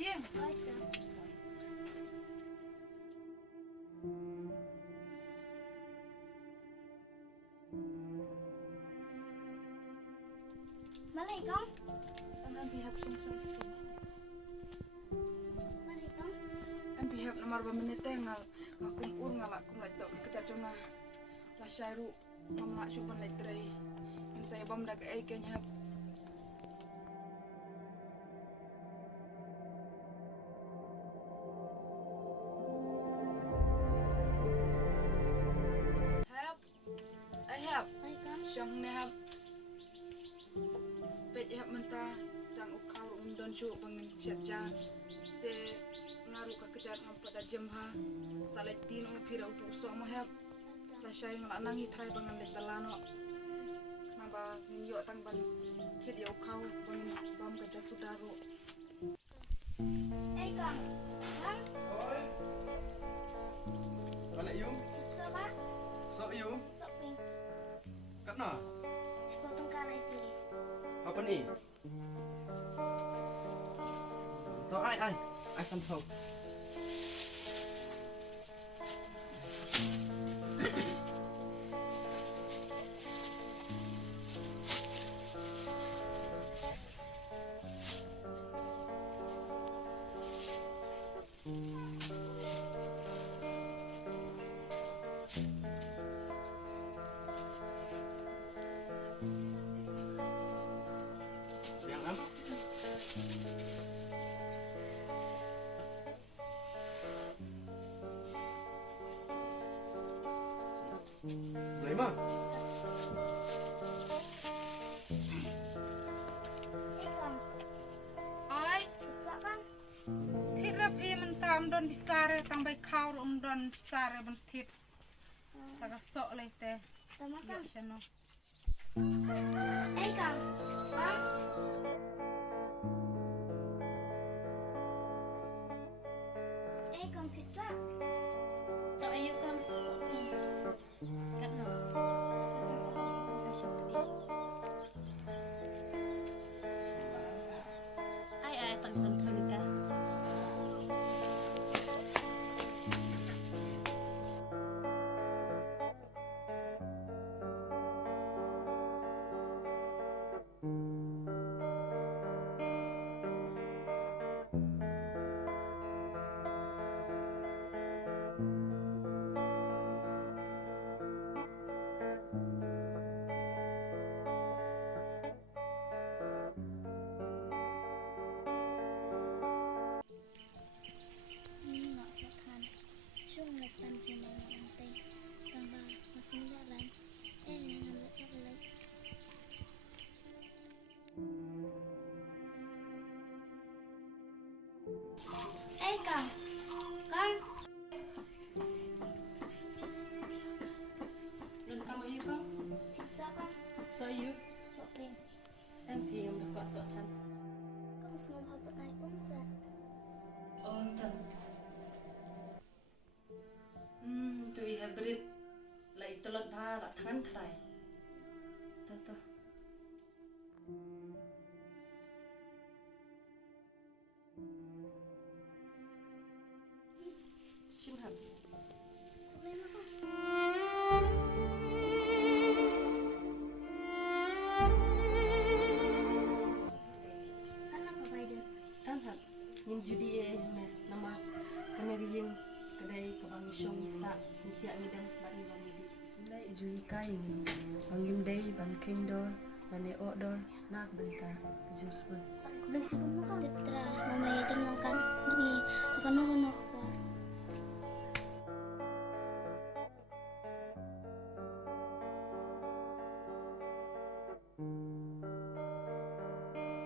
ya. Mana ikam? Ang pihak sungsung. Mana ikam? Ang pihak nomor bermenit ngal ngakum ur ngalak kum lai tok kecap jonga. La syairu mamla syupan lai trai. In saya bam dak ai kenyap. Help. Mana ikam? Syang nehap. Pet ihap mentah tang ukau undon syuk bangen siap jang. Te ngaru ka kejar ngampat da jemha. Salai tin on pira utu usok mahap. La syai ngalak nangi trai bangen le talano. Naba ninyo tang ban kid ya ukau bangen bam ka sudaru. Ikam. Kam? Oi. Balik you. Siapa? Sok you. Soping. Kat na? Sepotong kara itu. Apa ni? To ai. Ai sam thau. Yang am? Lấy mà. Ikam. Ai, Siapa? kirap iya mentam don bisare tang bai kau don bisare bentit. Saga sok lai teh. Sama Ya kam? syano. Ikam. Kam? Ikam pizza. So ayo kam. Soping. Kat no. Ai tang sam thanika. Kang. Kang. Lần cam ấy không? Pizza Kang. Sao yêu? Soping. Em thì em được gọi sợ thân. Kang semua hapot ay umsa. Ôn thân. Tụi hybrid lại tolot ba là thắng thay. Toto. Xin hẳn. Problema Kang. Kenapa Biden? Tan hẳn. Nhưng judi nama kanariyin kedai kabang isyong sa nitia ngidam bani bani di. Nai jui kai bangim day ban kendo bani odor nak benta jus pun. Kulis ko mo Kang. Titra, mamaya din mo Kang. Ni, akan mo